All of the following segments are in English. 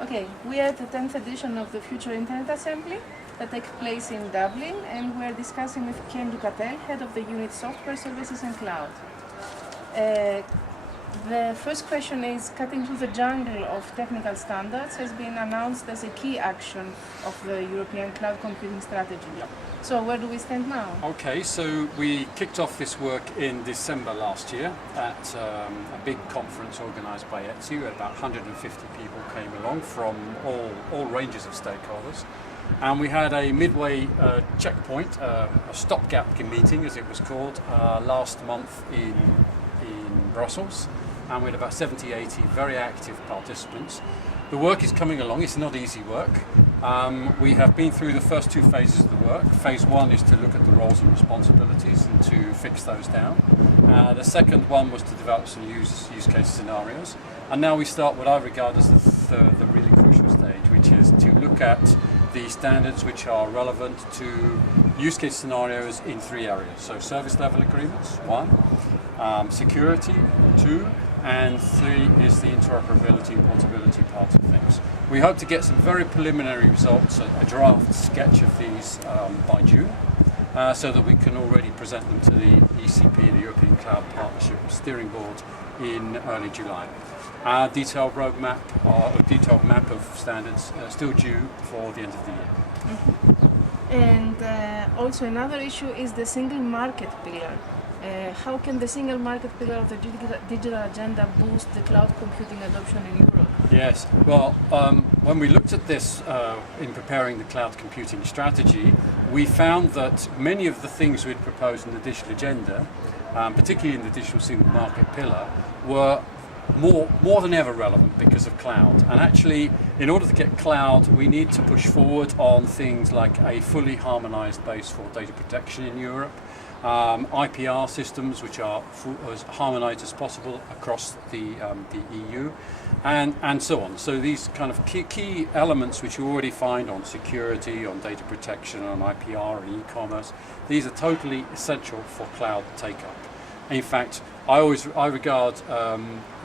Okay, we are at the 10th edition of the Future Internet Assembly that takes place in Dublin, and we're discussing with Ken Ducatel, head of the unit Software Services and Cloud. The first question is, cutting through the jungle of technical standards has been announced as a key action of the European cloud computing strategy. So where do we stand now? Okay, so we kicked off this work in December last year at a big conference organised by ETSU. About 150 people came along from all ranges of stakeholders. And we had a midway checkpoint, a stopgap meeting as it was called, last month in Brussels. And we had about 70, 80 very active participants. The work is coming along. It's not easy work. We have been through the first two phases of the work. Phase one is to look at the roles and responsibilities and to fix those down. The second one was to develop some use case scenarios. And now we start what I regard as the really crucial stage, which is to look at the standards which are relevant to use case scenarios in three areas. So service level agreements, one, security, two, and three is the interoperability and portability part of things. We hope to get some very preliminary results, a draft sketch of these by June, so that we can already present them to the ECP, the European Cloud Partnership Steering Board, in early July. Our detailed roadmap, or a detailed map of standards, still due for the end of the year. Mm-hmm. And also another issue is the single market pillar. How can the single market pillar of the digital agenda boost the cloud computing adoption in Europe? Yes, well, when we looked at this in preparing the cloud computing strategy, we found that many of the things we'd proposed in the digital agenda, particularly in the digital single market pillar, were more than ever relevant because of cloud. And actually, in order to get cloud, we need to push forward on things like a fully harmonized base for data protection in Europe, IPR systems which are as harmonized as possible across the EU, and so on. So these kind of key elements which you already find on security, on data protection, on IPR and e-commerce, these are totally essential for cloud take-up. In fact, I regard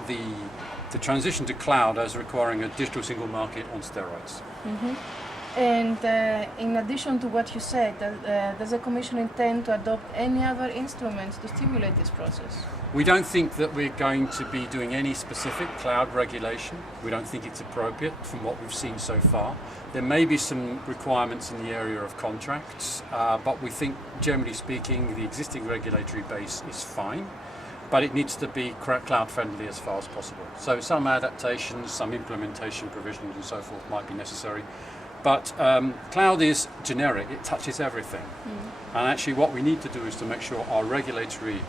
the transition to cloud as requiring a digital single market on steroids. Mm-hmm. And in addition to what you said, does the Commission intend to adopt any other instruments to stimulate this process? We don't think that we're going to be doing any specific cloud regulation. We don't think it's appropriate from what we've seen so far. There may be some requirements in the area of contracts, but we think, generally speaking, the existing regulatory base is fine, but it needs to be cloud friendly as far as possible. So some adaptations, some implementation provisions and so forth might be necessary. But cloud is generic, it touches everything. Mm. And actually what we need to do is to make sure our regulatory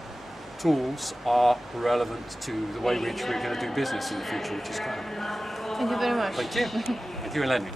tools are relevant to the way in which we're going to do business in the future, which is cloud. Thank you very much. Thank you. Thank you, Eleni.